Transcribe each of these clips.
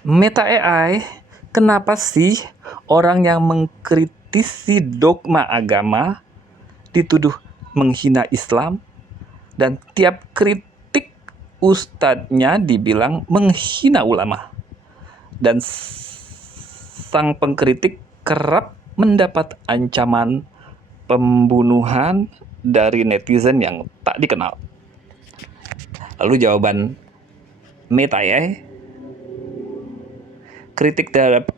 Meta AI, kenapa sih orang yang mengkritisi dogma agama dituduh menghina Islam dan tiap kritik ustadznya dibilang menghina ulama? Dan sang pengkritik kerap mendapat ancaman pembunuhan dari netizen yang tak dikenal. Lalu jawaban Meta AI, kritik terhadap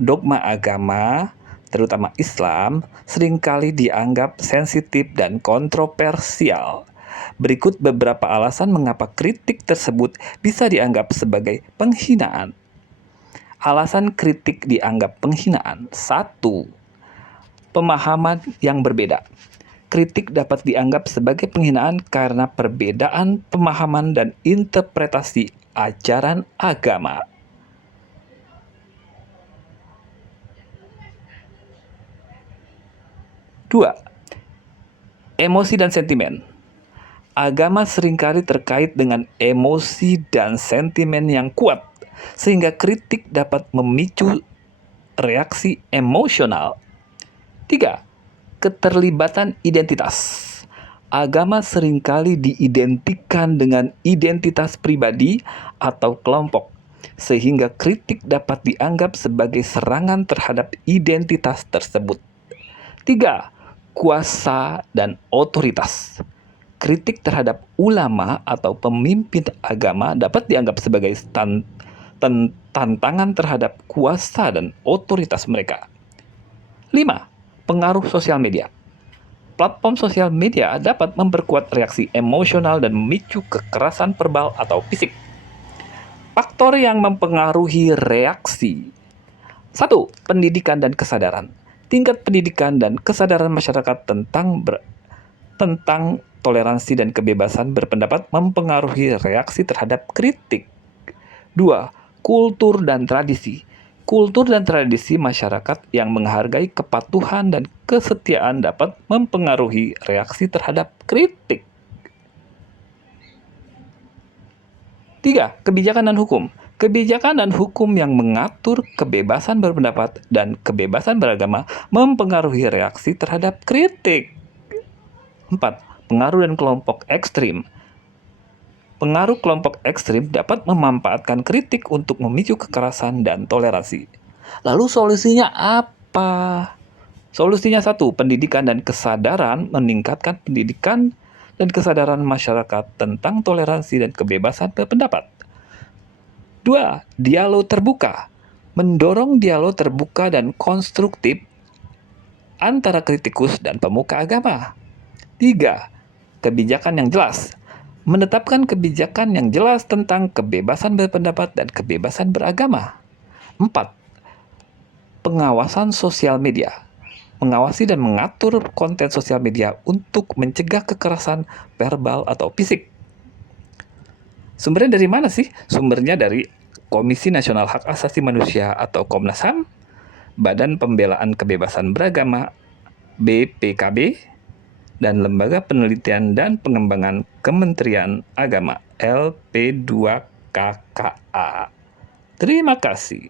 dogma agama, terutama Islam, seringkali dianggap sensitif dan kontroversial. Berikut beberapa alasan mengapa kritik tersebut bisa dianggap sebagai penghinaan. Alasan kritik dianggap penghinaan. 1. Pemahaman yang berbeda. Kritik dapat dianggap sebagai penghinaan karena perbedaan pemahaman dan interpretasi ajaran agama. 2. Emosi dan sentimen. Agama seringkali terkait dengan emosi dan sentimen yang kuat, sehingga kritik dapat memicu reaksi emosional. 3. Keterlibatan identitas. Agama seringkali diidentikan dengan identitas pribadi atau kelompok, sehingga kritik dapat dianggap sebagai serangan terhadap identitas tersebut. 3. Kuasa dan otoritas. Kritik terhadap ulama atau pemimpin agama dapat dianggap sebagai tantangan terhadap kuasa dan otoritas mereka. 5. Pengaruh sosial media. Platform sosial media dapat memperkuat reaksi emosional dan memicu kekerasan verbal atau fisik. Faktor yang mempengaruhi reaksi. 1. Pendidikan dan kesadaran. Tingkat pendidikan dan kesadaran masyarakat tentang toleransi dan kebebasan berpendapat mempengaruhi reaksi terhadap kritik. 2. Kultur dan tradisi. Kultur dan tradisi masyarakat yang menghargai kepatuhan dan kesetiaan dapat mempengaruhi reaksi terhadap kritik. 3. Kebijakan dan hukum. Kebijakan dan hukum yang mengatur kebebasan berpendapat dan kebebasan beragama mempengaruhi reaksi terhadap kritik. 4. Pengaruh dan kelompok ekstrim. Pengaruh kelompok ekstrim dapat memanfaatkan kritik untuk memicu kekerasan dan toleransi. Lalu solusinya apa? Solusinya 1. Pendidikan dan kesadaran. Meningkatkan pendidikan dan kesadaran masyarakat tentang toleransi dan kebebasan berpendapat. 2. Dialog terbuka. Mendorong dialog terbuka dan konstruktif antara kritikus dan pemuka agama. 3. Kebijakan yang jelas. Menetapkan kebijakan yang jelas tentang kebebasan berpendapat dan kebebasan beragama. 4. Pengawasan sosial media. Mengawasi dan mengatur konten sosial media untuk mencegah kekerasan verbal atau fisik. Sumbernya dari mana sih? Sumbernya dari Komisi Nasional Hak Asasi Manusia atau Komnas HAM, Badan Pembelaan Kebebasan Beragama BPKB, dan Lembaga Penelitian dan Pengembangan Kementerian Agama LP2KKA. Terima kasih.